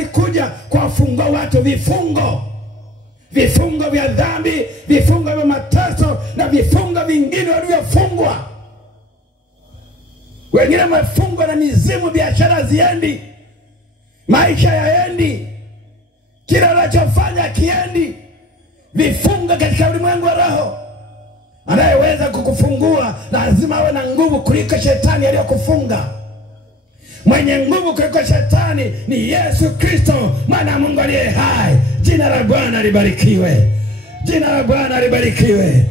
alikuja kuwafungua watu vifungo vya dhambi, vifungo vya mateso na vifungo vingine walivyofungwa. Wengine wamefungwa na mizimu, biashara ziendi, maisha yaendi, kila unachofanya kiendi. Vifungo katika ulimwengu wa roho. Anayeweza kukufungua lazima awe na nguvu kuliko shetani aliyokufunga. Mwenye nguvu kuliko shetani ni Yesu Kristo, mwana wa Mungu aliye hai. Jina la Bwana libarikiwe. Jina la Bwana libarikiwe.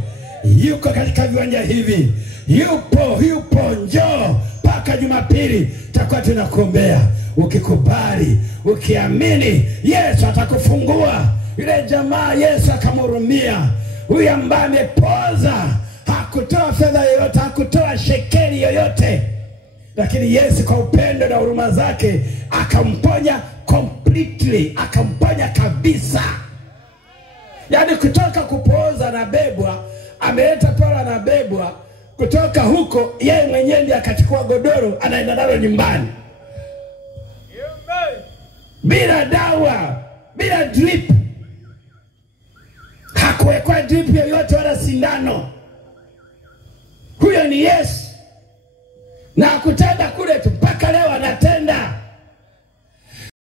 Yuko katika viwanja hivi. Yupo, njoo mpaka Jumapili tutakuwa tunakuombea. Ukikubali, ukiamini, Yesu atakufungua. Yule jamaa Yesu akamhurumia. Huyu ambaye amepoza, hakutoa fedha yoyote, hakutoa shekeli yoyote, lakini Yesu kwa upendo na huruma zake akamponya completely, akamponya kabisa. Yaani kutoka kupoza na bebwa, ameleta pala na bebwa, kutoka huko yeye mwenyewe ndiye akachukua godoro anaenda nalo nyumbani. Bila dawa, bila drip. Hakuwekwa drip yoyote wala sindano. Huyo ni Yesu. Na kutenda kule tu mpaka leo anatenda.